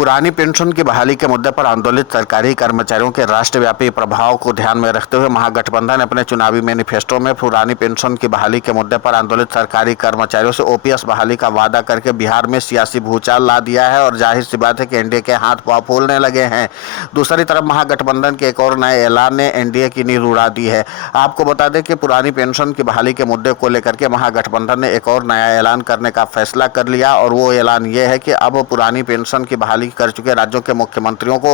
पुरानी पेंशन की बहाली के मुद्दे पर आंदोलित सरकारी कर्मचारियों के राष्ट्रव्यापी प्रभाव को ध्यान में रखते हुए महागठबंधन अपने चुनावी मैनिफेस्टो में पुरानी पेंशन की बहाली के मुद्दे पर आंदोलित सरकारी कर्मचारियों से ओपीएस बहाली का वादा करके बिहार में सियासी भूचाल ला दिया है और जाहिर सी बात है कि एनडीए के हाथ पांव फूलने लगे हैं। दूसरी तरफ महागठबंधन के एक और नए ऐलान ने एनडीए की नींव उड़ा दी है। आपको बता दें कि पुरानी पेंशन की बहाली के मुद्दे को लेकर के महागठबंधन ने एक और नया ऐलान करने का फैसला कर लिया और वो ऐलान ये है कि अब पुरानी पेंशन की बहाली कर चुके राज्यों के मुख्यमंत्रियों को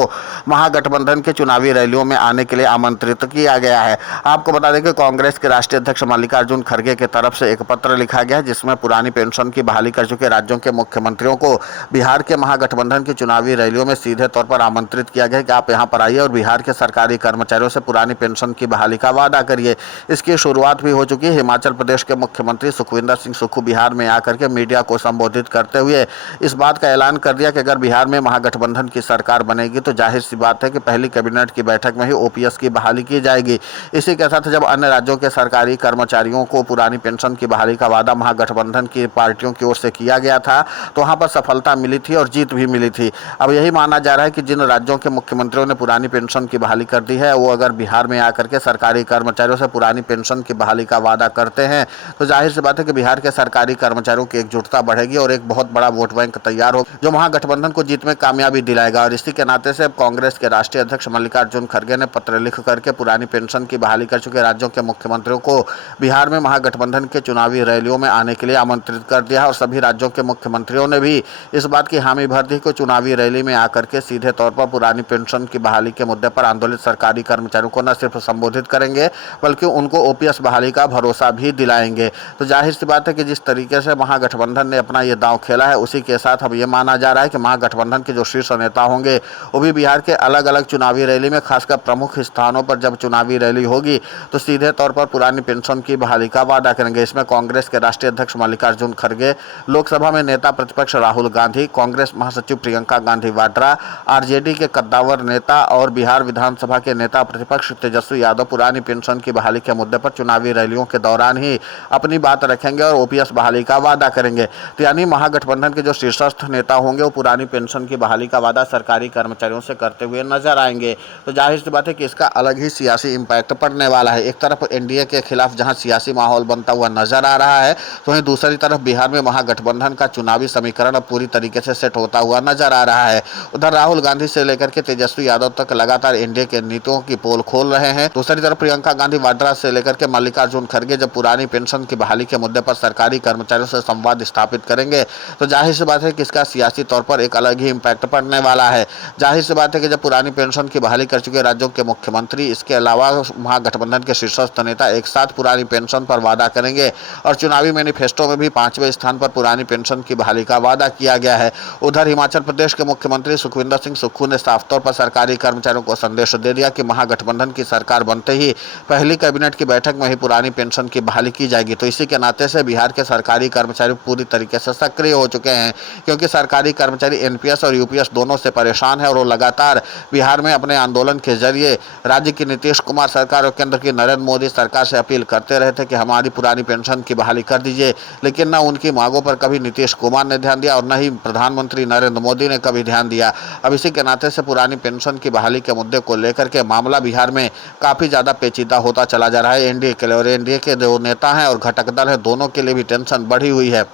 महागठबंधन के चुनावी रैलियों में आने के लिए आमंत्रित किया गया है। आपको बता दें कि कांग्रेस के राष्ट्रीय अध्यक्ष मल्लिकार्जुन खड़गे की तरफ से एक पत्र लिखा गया है जिसमें पुरानी पेंशन की बहाली कर चुके राज्यों के मुख्यमंत्रियों को बिहार के महागठबंधन की चुनावी रैलियों में सीधे तौर पर आमंत्रित किया गया है कि आप यहाँ पर आइए और बिहार के सरकारी कर्मचारियों से पुरानी पेंशन की बहाली का वादा करिए। इसकी शुरुआत भी हो चुकी है। हिमाचल प्रदेश के मुख्यमंत्री सुखविंदर सिंह सुक्खू बिहार में आकर के मीडिया को संबोधित करते हुए इस बात का ऐलान कर दिया कि अगर बिहार में महागठबंधन की सरकार बनेगी तो जाहिर सी बात है कि पहली कैबिनेट की बैठक में ही ओपीएस की बहाली की जाएगी। इसी के साथ जब अन्य राज्यों के सरकारी कर्मचारियों को पुरानी पेंशन की बहाली का वादा महागठबंधन की पार्टियों की ओर से किया गया था तो वहां पर सफलता मिली थी और जीत भी मिली थी। अब यही माना जा रहा है कि जिन राज्यों के मुख्यमंत्रियों ने पुरानी पेंशन की बहाली कर दी है वो अगर बिहार में आकर के सरकारी कर्मचारियों से पुरानी पेंशन की बहाली का वादा करते हैं तो जाहिर सी बात है कि बिहार के सरकारी कर्मचारियों की एकजुटता बढ़ेगी और एक बहुत बड़ा वोट बैंक तैयार हो जो महागठबंधन को जीत में कामयाबी दिलाएगा। और इसी के नाते से कांग्रेस के राष्ट्रीय अध्यक्ष मल्लिकार्जुन खड़गे ने पत्र लिख करके पुरानी पेंशन की बहाली कर चुके राज्यों के मुख्यमंत्रियों को बिहार में महागठबंधन के चुनावी रैलियों में आने के लिए आमंत्रित कर दिया और सभी राज्यों के मुख्यमंत्रियों ने भी इस बात की हामी भर दी कि चुनावी रैली में आकर के सीधे तौर पर पुरानी पेंशन की बहाली के मुद्दे पर आंदोलित सरकारी कर्मचारियों को न सिर्फ संबोधित करेंगे बल्कि उनको ओपीएस बहाली का भरोसा भी दिलाएंगे। तो जाहिर सी बात है कि जिस तरीके से महागठबंधन ने अपना ये दांव खेला है उसी के साथ अब ये माना जा रहा है कि महागठबंधन के जो शीर्ष नेता होंगे वो भी बिहार के अलग अलग चुनावी रैली में खासकर प्रमुख स्थानों पर जब चुनावी रैली होगी तो सीधे तौर पर पुरानी पेंशन की बहाली का वादा करेंगे। इसमें कांग्रेस के राष्ट्रीय अध्यक्ष मल्लिकार्जुन खड़गे, लोकसभा में नेता प्रतिपक्ष राहुल गांधी, कांग्रेस महासचिव प्रियंका गांधी वाड्रा, आरजेडी के कद्दावर नेता और बिहार विधानसभा के नेता प्रतिपक्ष तेजस्वी यादव पुरानी पेंशन की बहाली के मुद्दे पर चुनावी रैलियों के दौरान ही अपनी बात रखेंगे और ओपीएस बहाली का वादा करेंगे। तो यानी महागठबंधन के जो शीर्षस्थ नेता होंगे वो पुरानी पेंशन की बहाली का वादा सरकारी कर्मचारियों से करते हुए नजर आएंगे। तो जाहिर सी बात है कि इसका अलग ही सियासी इम्पैक्ट पड़ने वाला है। एक तरफ एनडीए के खिलाफ जहां सियासी माहौल बनता हुआ नजर आ रहा है तो वहीं दूसरी तरफ बिहार में महागठबंधन का चुनावी समीकरण अब पूरी तरीके से सेट होता हुआ नजर आ रहा है। उधर राहुल गांधी से लेकर के तेजस्वी यादव तक लगातार एनडीए के नीतियों की पोल खोल रहे हैं। दूसरी तरफ प्रियंका गांधी वाड्रा से लेकर के मल्लिकार्जुन खड़गे जब पुरानी पेंशन की बहाली के मुद्दे पर सरकारी कर्मचारियों से संवाद स्थापित करेंगे तो जाहिर सी बात है कि इसका सियासी तौर पर एक अलग ही इम्पैक्ट पड़ने वाला है। जाहिर सी बात है कि जब पुरानी पेंशन की बहाली कर चुके राज्यों के मुख्यमंत्री इसके अलावा महागठबंधन के शीर्षस्थ नेता एक साथ पुरानी पेंशन पर वादा करेंगे और चुनावी मैनिफेस्टो में भी 5वें स्थान पर पुरानी पेंशन की बहाली का वादा किया गया है। उधर हिमाचल प्रदेश के मुख्यमंत्री सुखविंदर सिंह सुक्खू ने साफ तौर पर सरकारी कर्मचारियों को संदेश दे दिया कि महागठबंधन की सरकार बनते ही पहली कैबिनेट की बैठक में ही पुरानी पेंशन की बहाली की जाएगी। तो इसी के नाते से बिहार के सरकारी कर्मचारी पूरी तरीके से सक्रिय हो चुके हैं क्योंकि सरकारी कर्मचारी एनपीएस और यूपीएस दोनों से परेशान है और वो लगातार बिहार में अपने आंदोलन के जरिए राज्य की नीतीश कुमार सरकार और केंद्र की नरेंद्र मोदी सरकार से अपील करते रहे थे कि हमारी पुरानी पेंशन की बहाली कर दीजिए, लेकिन न उनकी मांगों पर कभी नीतीश कुमार ने ध्यान दिया और न ही प्रधानमंत्री नरेंद्र मोदी ने कभी ध्यान दिया। अब इसी के नाते से पुरानी पेंशन की बहाली के मुद्दे को लेकर के मामला बिहार में काफी ज्यादा पेचीदा होता चला जा रहा है एनडीए के लिए और एनडीए के जो नेता हैं और घटक दल है दोनों के लिए भी टेंशन बढ़ी हुई है।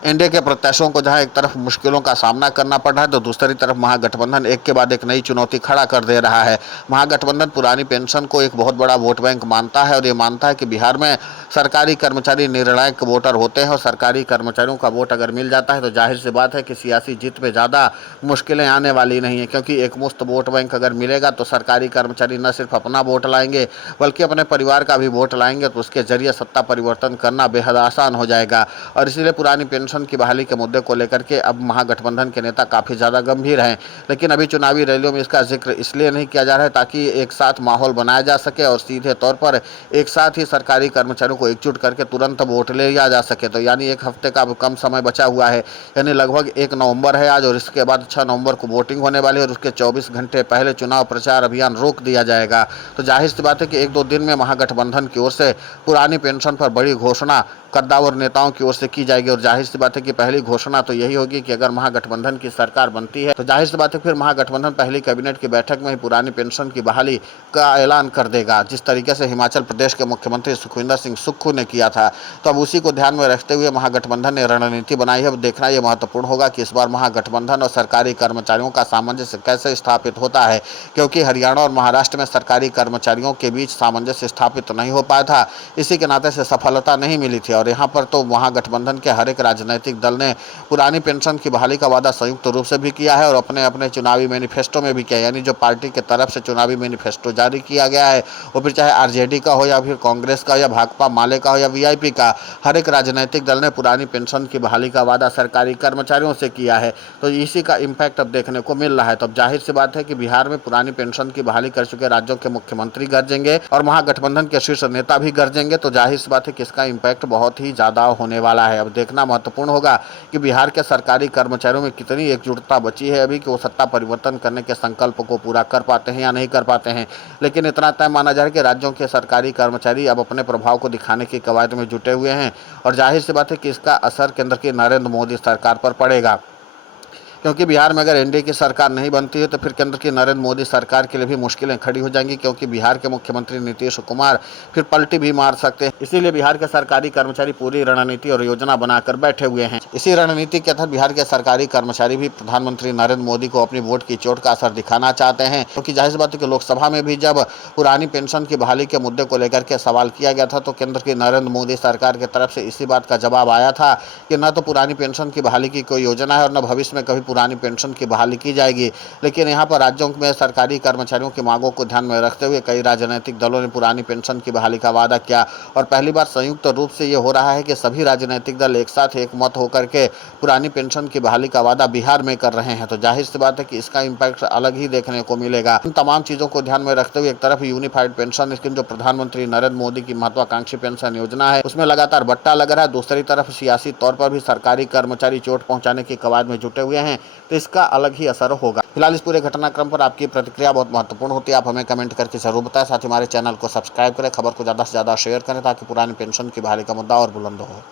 एनडीए के प्रत्याशियों को जहां एक तरफ मुश्किलों का सामना करना पड़ रहा है तो दूसरी तरफ महागठबंधन एक के बाद एक नई चुनौती खड़ा कर दे रहा है। महागठबंधन पुरानी पेंशन को एक बहुत बड़ा वोट बैंक मानता है और ये मानता है कि बिहार में सरकारी कर्मचारी निर्णायक वोटर होते हैं और सरकारी कर्मचारियों का वोट अगर मिल जाता है तो जाहिर सी बात है कि सियासी जीत में ज़्यादा मुश्किलें आने वाली नहीं है क्योंकि एक मुश्त वोट बैंक अगर मिलेगा तो सरकारी कर्मचारी न सिर्फ अपना वोट लाएंगे बल्कि अपने परिवार का भी वोट लाएंगे तो उसके जरिए सत्ता परिवर्तन करना बेहद आसान हो जाएगा। और इसीलिए पुरानी पेंशन की बहाली के मुद्दे को लेकर के अब महागठबंधन के नेता काफ़ी ज़्यादा गंभीर हैं, लेकिन अभी चुनावी रैलियों में इसका जिक्र इसलिए नहीं किया जा रहा है ताकि एक साथ माहौल बनाया जा सके और सीधे तौर पर एक साथ ही सरकारी कर्मचारियों को एकजुट करके तुरंत वोट ले लिया जा सके। तो यानी एक हफ्ते का कम समय बचा हुआ है, यानी लगभग 1 नवंबर है आज और इसके बाद 6 नवंबर को वोटिंग होने वाली है और उसके 24 घंटे पहले चुनाव प्रचार अभियान रोक दिया जाएगा। तो जाहिर सी बात है कि 1-2 दिन में महागठबंधन की ओर से पुरानी पेंशन पर बड़ी घोषणा कद्दावर नेताओं की ओर से की जाएगी। और जाहिर सी बात है कि पहली घोषणा तो यही होगी कि अगर महागठबंधन की सरकार बनती है तो जाहिर सी बात है फिर महागठबंधन पहली कैबिनेट की बैठक में ही पुरानी पेंशन की बहाली का ऐलान कर देगा, जिस तरीके से हिमाचल प्रदेश के मुख्यमंत्री सुखविंदर सिंह सुक्खू ने किया था। तो अब उसी को ध्यान में रखते हुए महागठबंधन ने रणनीति बनाई है। अब देखना यह महत्वपूर्ण होगा कि इस बार महागठबंधन और सरकारी कर्मचारियों का सामंजस्य कैसे स्थापित होता है, क्योंकि हरियाणा और महाराष्ट्र में सरकारी कर्मचारियों के बीच सामंजस्य स्थापित नहीं हो पाया था। इसी के नाते से सफलता नहीं मिली थी। और यहाँ पर तो महागठबंधन के हर एक राजनीतिक दल ने पुरानी पेंशन की बहाली का वादा संयुक्त रूप से भी किया है और अपने अपने चुनावी मैनिफेस्टो में भी किया, यानी जो पार्टी की तरफ से चुनावी मैनिफेस्टो जारी किया गया है वो फिर चाहे आरजेडी का हो या फिर कांग्रेस का या भाकपा माले का हो या वीआईपी का, हर एक राजनीतिक दल ने पुरानी पेंशन की बहाली का वादा सरकारी कर्मचारियों से किया है। तो इसी का इम्पैक्ट अब देखने को मिल रहा है। तो अब जाहिर सी बात है कि बिहार में पुरानी पेंशन की बहाली कर चुके राज्यों के मुख्यमंत्री गरजेंगे और महागठबंधन के शीर्ष नेता भी गरजेंगे। तो जाहिर सी बात है कि इसका इम्पैक्ट बहुत ही ज़्यादा होने वाला है। अब देखना महत्वपूर्ण होगा कि बिहार के सरकारी कर्मचारियों में कितनी एकजुटता बची है अभी कि वो सत्ता परिवर्तन करने के संकल्प को पूरा कर पाते हैं या नहीं कर पाते हैं। लेकिन इतना तय माना जा रहा है कि राज्यों के सरकारी कर्मचारी अब अपने प्रभाव को दिखाने की कवायद में जुटे हुए हैं और जाहिर सी बात है कि इसका असर केंद्र की नरेंद्र मोदी सरकार पर पड़ेगा, क्योंकि बिहार में अगर एनडीए की सरकार नहीं बनती है तो फिर केंद्र की नरेंद्र मोदी सरकार के लिए भी मुश्किलें खड़ी हो जाएंगी, क्योंकि बिहार के मुख्यमंत्री नीतीश कुमार फिर पलटी भी मार सकते हैं। इसीलिए बिहार के सरकारी कर्मचारी पूरी रणनीति और योजना बनाकर बैठे हुए हैं। इसी रणनीति के तहत बिहार के सरकारी कर्मचारी भी प्रधानमंत्री नरेंद्र मोदी को अपनी वोट की चोट का असर दिखाना चाहते हैं, क्योंकि जाहिर सी बात है कि लोकसभा में भी जब पुरानी पेंशन की बहाली के मुद्दे को लेकर के सवाल किया गया था तो केंद्र की नरेंद्र मोदी सरकार की तरफ से इसी बात का जवाब आया था कि न तो पुरानी पेंशन की बहाली की कोई योजना है और न भविष्य में कभी पुरानी पेंशन की बहाली की जाएगी। लेकिन यहाँ पर राज्यों में सरकारी कर्मचारियों की मांगों को ध्यान में रखते हुए कई राजनीतिक दलों ने पुरानी पेंशन की बहाली का वादा किया और पहली बार संयुक्त रूप से ये हो रहा है कि सभी राजनीतिक दल एक साथ एक मत होकर के पुरानी पेंशन की बहाली का वादा बिहार में कर रहे हैं। तो जाहिर सी बात है कि इसका इम्पैक्ट अलग ही देखने को मिलेगा। इन तमाम चीज़ों को ध्यान में रखते हुए एक तरफ यूनिफाइड पेंशन स्कीम जो प्रधानमंत्री नरेंद्र मोदी की महत्वाकांक्षी पेंशन योजना है उसमें लगातार बट्टा लग रहा है, दूसरी तरफ सियासी तौर पर भी सरकारी कर्मचारी चोट पहुंचाने की कवायद में जुटे हुए हैं, तो इसका अलग ही असर होगा। फिलहाल इस पूरे घटनाक्रम पर आपकी प्रतिक्रिया बहुत महत्वपूर्ण होती है, आप हमें कमेंट करके जरूर बताएं। साथ ही हमारे चैनल को सब्सक्राइब करें, खबर को ज़्यादा से ज़्यादा शेयर करें ताकि पुरानी पेंशन की बहाली का मुद्दा और बुलंद हो।